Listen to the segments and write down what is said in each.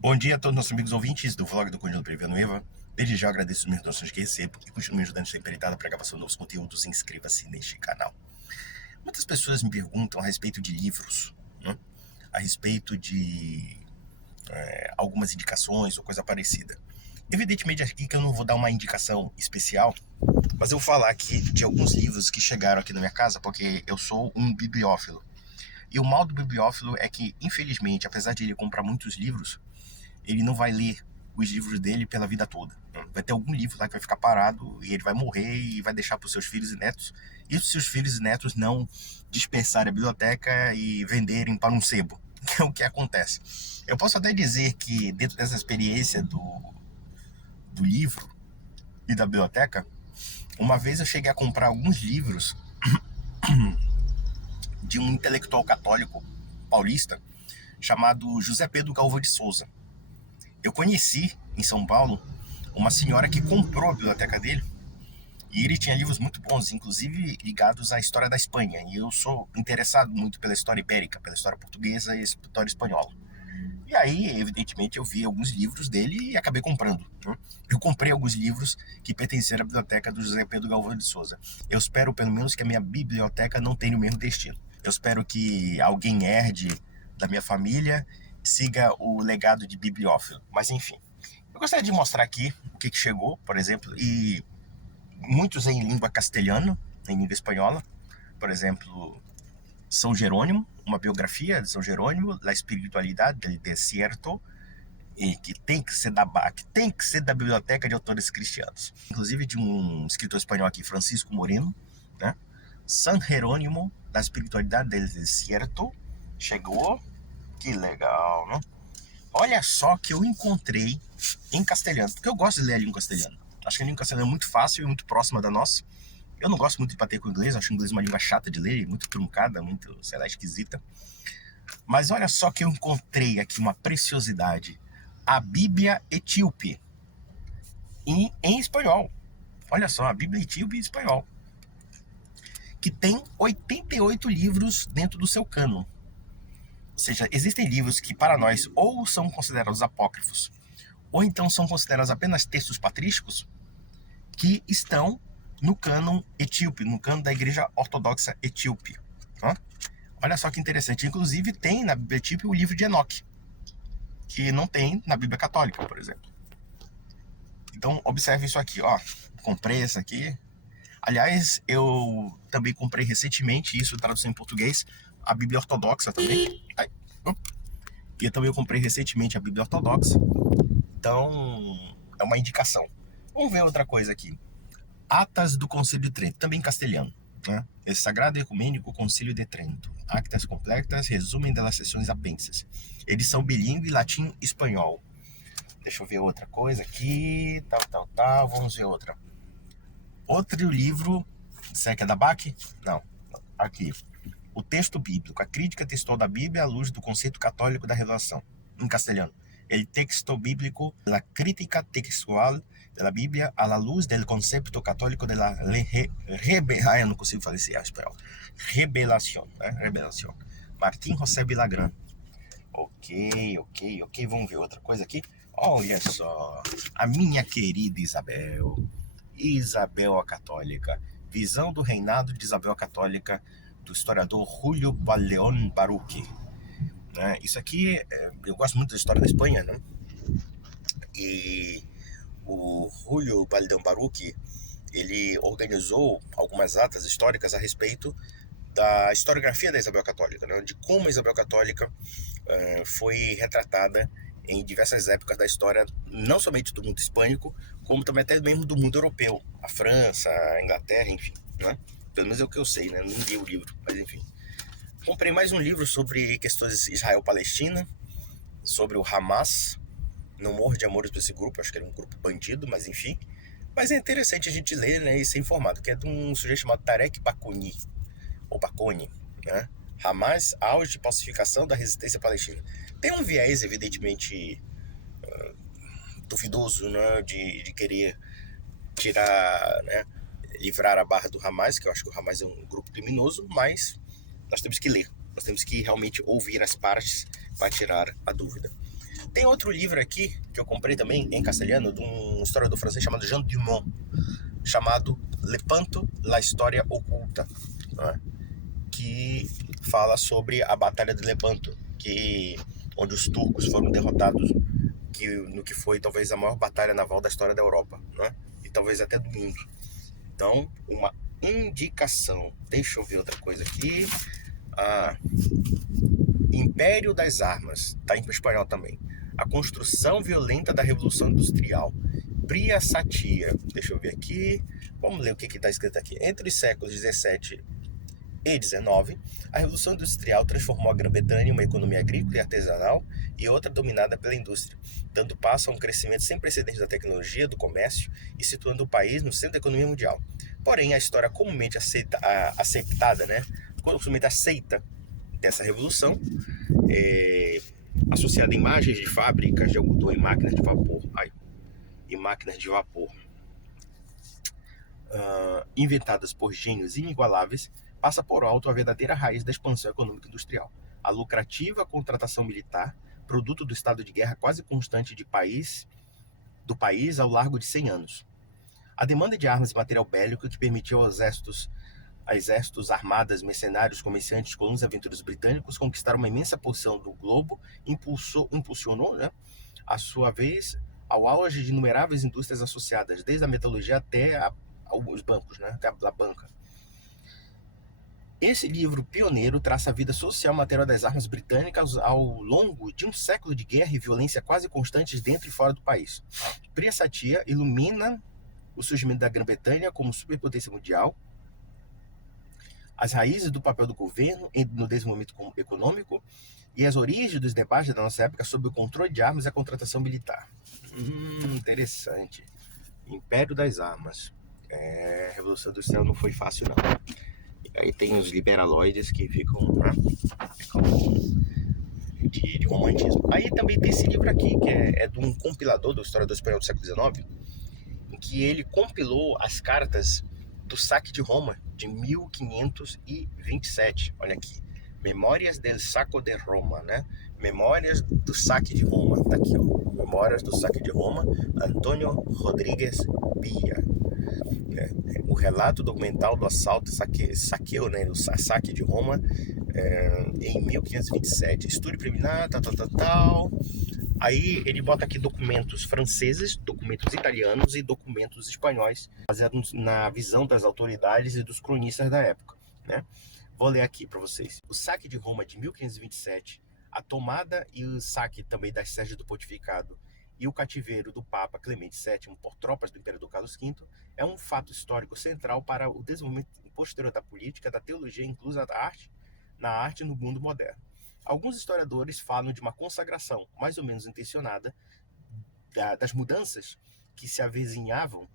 Bom dia a todos nossos amigos ouvintes do vlog do Conde Previa Noiva. Desde já agradeço as minhas doações que recebo e continuo me ajudando essa empreitada para a gravação de novos conteúdos. Inscreva-se neste canal. Muitas pessoas me perguntam a respeito de livros, né? A respeito de algumas indicações ou coisa parecida. Evidentemente aqui que eu não vou dar uma indicação especial, mas eu vou falar aqui de alguns livros que chegaram aqui na minha casa, porque eu sou um bibliófilo. E o mal do bibliófilo é que, infelizmente, apesar de ele comprar muitos livros, ele não vai ler os livros dele pela vida toda. Vai ter algum livro lá que vai ficar parado e ele vai morrer e vai deixar para os seus filhos e netos. E os seus filhos e netos não dispersarem a biblioteca e venderem para um sebo, que é o que acontece. Eu posso até dizer que dentro dessa experiência do livro e da biblioteca, uma vez eu cheguei a comprar alguns livros de um intelectual católico paulista chamado José Pedro Galvão de Souza. Eu conheci em São Paulo uma senhora que comprou a biblioteca dele e ele tinha livros muito bons, inclusive ligados à história da Espanha. E eu sou interessado muito pela história ibérica, pela história portuguesa e história espanhola. E aí, evidentemente, eu vi alguns livros dele e acabei comprando. Eu comprei alguns livros que pertenceram à biblioteca do José Pedro Galvão de Souza. Eu espero, pelo menos, que a minha biblioteca não tenha o mesmo destino. Eu espero que alguém herde da minha família siga o legado de bibliófilo. Mas, enfim. Eu gostaria de mostrar aqui o que chegou, por exemplo, e muitos em língua castelhana, em língua espanhola. Por exemplo, São Jerônimo, uma biografia de São Jerônimo, La Espiritualidade del Desierto, e que tem que ser da biblioteca de autores cristianos. Inclusive de um escritor espanhol aqui, Francisco Moreno, né? San Jerônimo, La Espiritualidade del Desierto, chegou. Que legal, né? Olha só que eu encontrei em castelhano, porque eu gosto de ler a língua castelhana. Acho que a língua castelhana é muito fácil e muito próxima da nossa. Eu não gosto muito de bater com o inglês, acho o inglês uma língua chata de ler, muito truncada, muito, sei lá, esquisita. Mas olha só que eu encontrei aqui uma preciosidade. A Bíblia Etíope, em espanhol. Olha só, a Bíblia Etíope em espanhol. Que tem 88 livros dentro do seu cânon. Ou seja, existem livros que para nós ou são considerados apócrifos, ou então são considerados apenas textos patrísticos, que estão no cânon etíope, no cânon da Igreja Ortodoxa Etíope. Olha só que interessante. Inclusive tem na Bíblia Etíope o livro de Enoque, que não tem na Bíblia Católica, por exemplo. Então observe isso aqui, ó. Comprei essa aqui. Aliás, eu também comprei recentemente, isso tradução em português, a Bíblia Ortodoxa também. E eu também comprei recentemente a Bíblia Ortodoxa. Então, é uma indicação. Vamos ver outra coisa aqui. Atas do Concílio de Trento, também em castelhano. Né? El Sagrado Ecumênico Concílio de Trento. Actas completas, resumen das sessões apêndices. Edição bilíngue, latim e espanhol. Deixa eu ver outra coisa aqui. Tal. Vamos ver outra. Outro livro. Será que é da BAC? Não. Aqui. O texto bíblico. A crítica textual da Bíblia à luz do conceito católico da revelação. Em castelhano. El texto bíblico, la crítica textual de la Biblia a la luz del concepto católico de la eu não consigo falar esse espanhol. Revelación, né? Revelación. Martim José Villagrán. Ok. Vamos ver outra coisa aqui. Olha só. A minha querida Isabel. Isabel a Católica. Visão do reinado de Isabel a Católica, do historiador Julio Valleón Baruch. Isso aqui, eu gosto muito da história da Espanha, né? E o Julio Valleón Baruch, ele organizou algumas atas históricas a respeito da historiografia da Isabel Católica, né? De como a Isabel Católica foi retratada em diversas épocas da história, não somente do mundo hispânico, como também até mesmo do mundo europeu, a França, a Inglaterra, enfim, né? Pelo menos é o que eu sei, né? Não li o livro, mas enfim. Comprei mais um livro sobre questões Israel-Palestina, sobre o Hamas. Não morro de amores por esse grupo, acho que era um grupo bandido, mas enfim. Mas é interessante a gente ler, né, e ser informado, que é de um sujeito chamado Tarek Bakoni, ou Bakoni, né? Hamas, auge de pacificação da resistência palestina. Tem um viés, evidentemente, duvidoso, né, de querer tirar, né, livrar a barra do Hamas, que eu acho que o Hamas é um grupo criminoso, mas nós temos que ler, nós temos que realmente ouvir as partes para tirar a dúvida. Tem outro livro aqui que eu comprei também em castelhano, de um historiador francês chamado Jean Dumont, chamado Lepanto, la História Oculta, né? Que fala sobre a Batalha de Lepanto, onde os turcos foram derrotados, no que foi talvez a maior batalha naval da história da Europa, né? E talvez até do mundo. Então, uma indicação. Deixa eu ver outra coisa aqui. Império das Armas, está em espanhol também. A construção violenta da Revolução Industrial. Pria Satira. Deixa eu ver aqui. Vamos ler o que está escrito aqui. Entre os séculos 17 e 19, a Revolução Industrial transformou a Grã-Bretanha em uma economia agrícola e artesanal e outra dominada pela indústria, dando passo a um crescimento sem precedentes da tecnologia, do comércio e situando o país no centro da economia mundial. Porém, a história comumente aceitada, né, comumente aceita dessa revolução, associada a imagens de fábricas de algodão e máquinas de vapor, inventadas por gênios inigualáveis, passa por alto a verdadeira raiz da expansão econômica industrial, a lucrativa contratação militar, produto do estado de guerra quase constante do país ao largo de 100 anos. A demanda de armas e material bélico que permitiu a exércitos, armadas, mercenários, comerciantes, colonos e aventureiros britânicos conquistar uma imensa porção do globo impulsionou, né, a sua vez, ao auge de inumeráveis indústrias associadas, desde a metalurgia até os bancos, né, até a banca. Esse livro pioneiro traça a vida social material das armas britânicas ao longo de um século de guerra e violência quase constantes dentro e fora do país. Pria Satya ilumina o surgimento da Grã-Bretanha como superpotência mundial, as raízes do papel do governo no desenvolvimento econômico e as origens dos debates da nossa época sobre o controle de armas e a contratação militar. Interessante. Império das Armas. A Revolução Industrial não foi fácil, não. Aí tem os liberaloides que ficam de romantismo. Aí também tem esse livro aqui, que é de um compilador do historiador espanhol do século XIX, em que ele compilou as cartas do saque de Roma de 1527. Olha aqui, Memórias del Saco de Roma, né? Memórias do saque de Roma. Tá aqui, ó. Memórias do saque de Roma, Antônio Rodrigues Villa. O relato documental do assalto saqueio, né, do saque de Roma em 1527. Estudo preliminar, tal. Aí ele bota aqui documentos franceses, documentos italianos e documentos espanhóis, baseados na visão das autoridades e dos cronistas da época, né? Vou ler aqui para vocês. O saque de Roma de 1527, a tomada e o saque também das sedes do pontificado e o cativeiro do Papa Clemente VII por tropas do imperador Carlos V é um fato histórico central para o desenvolvimento posterior da política, da teologia, inclusa na arte no mundo moderno. Alguns historiadores falam de uma consagração, mais ou menos intencionada, das mudanças que se avizinhavam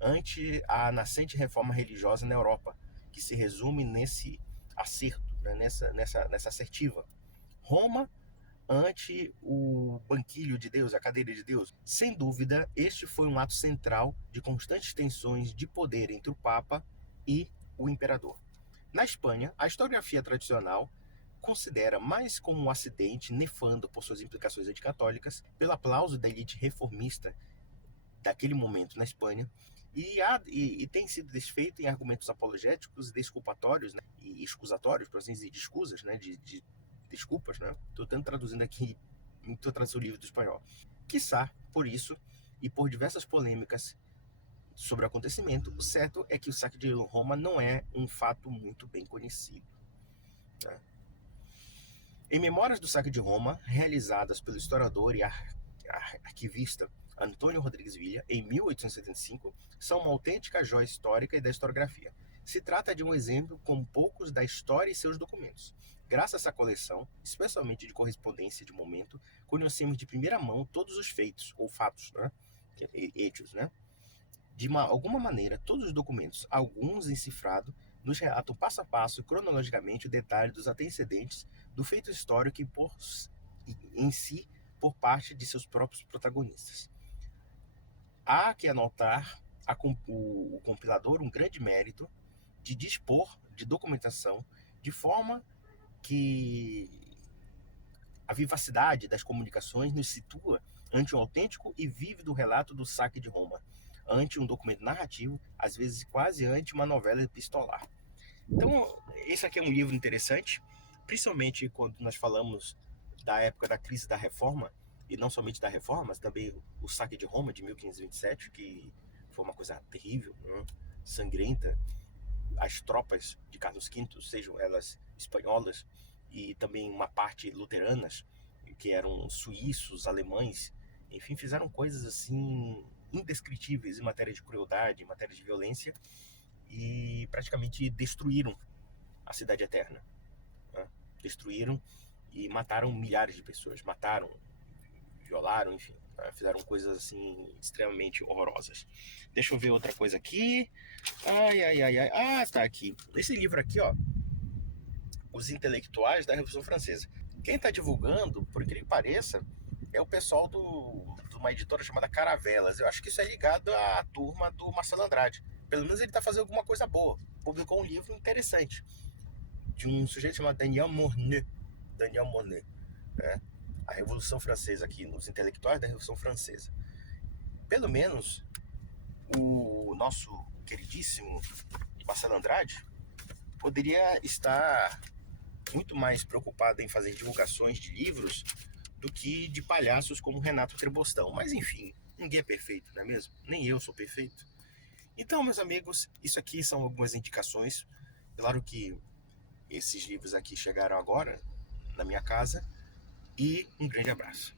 ante a nascente reforma religiosa na Europa, que se resume nesse acerto, né, nessa assertiva. Roma ante o banquilho de Deus, a cadeira de Deus. Sem dúvida, este foi um ato central de constantes tensões de poder entre o Papa e o imperador. Na Espanha, a historiografia tradicional considera mais como um acidente nefando por suas implicações anticatólicas, pelo aplauso da elite reformista daquele momento na Espanha, e tem sido desfeito em argumentos apologéticos, desculpatórios, né, e excusatórios, por assim dizer, de escusas, né, de desculpas, né? Estou traduzindo aqui, estou traduzindo o livro do espanhol. Quiçá, por isso, e por diversas polêmicas sobre o acontecimento, o certo é que o saque de Roma não é um fato muito bem conhecido, né? Em Memórias do Saque de Roma, realizadas pelo historiador e arquivista Antônio Rodrigues Villa, em 1875, são uma autêntica joia histórica e da historiografia. Se trata de um exemplo como poucos da história e seus documentos. Graças a essa coleção, especialmente de correspondência de momento, conhecemos de primeira mão todos os feitos, ou fatos, né? Hechos, né? De alguma maneira, todos os documentos, alguns encifrados, nos relatam passo a passo e cronologicamente o detalhe dos antecedentes do feito histórico em si por parte de seus próprios protagonistas. Há que anotar o compilador um grande mérito de dispor de documentação de forma que A vivacidade das comunicações nos situa ante um autêntico e vívido relato do saque de Roma, ante um documento narrativo, às vezes quase ante uma novela epistolar. Então, esse aqui é um livro interessante, principalmente quando nós falamos da época da crise da Reforma, e não somente da Reforma, mas também o saque de Roma de 1527, que foi uma coisa terrível, né? Sangrenta. As tropas de Carlos V, sejam elas espanholas e também uma parte luteranas, que eram suíços, alemães, enfim, fizeram coisas assim indescritíveis em matéria de crueldade, em matéria de violência, e praticamente destruíram a Cidade Eterna, né? Destruíram e mataram milhares de pessoas, mataram, violaram, enfim, fizeram coisas assim extremamente horrorosas. Deixa eu ver outra coisa aqui. Ai, ai, ai, ai. Ah, tá aqui. Esse livro aqui, ó, Os Intelectuais da Revolução Francesa. Quem está divulgando, por incrível que pareça, é o pessoal de uma editora chamada Caravelas. Eu acho que isso é ligado à turma do Marcelo Andrade. Pelo menos ele está fazendo alguma coisa boa. Publicou um livro interessante de um sujeito chamado Daniel Mornet. Daniel Mornet, né? A Revolução Francesa aqui, nos Intelectuais da Revolução Francesa. Pelo menos o nosso queridíssimo Marcelo Andrade poderia estar muito mais preocupado em fazer divulgações de livros do que de palhaços como Renato Trebostão. Mas enfim, ninguém é perfeito, não é mesmo? Nem eu sou perfeito. Então, meus amigos, isso aqui são algumas indicações. Claro que esses livros aqui chegaram agora na minha casa. E um grande abraço.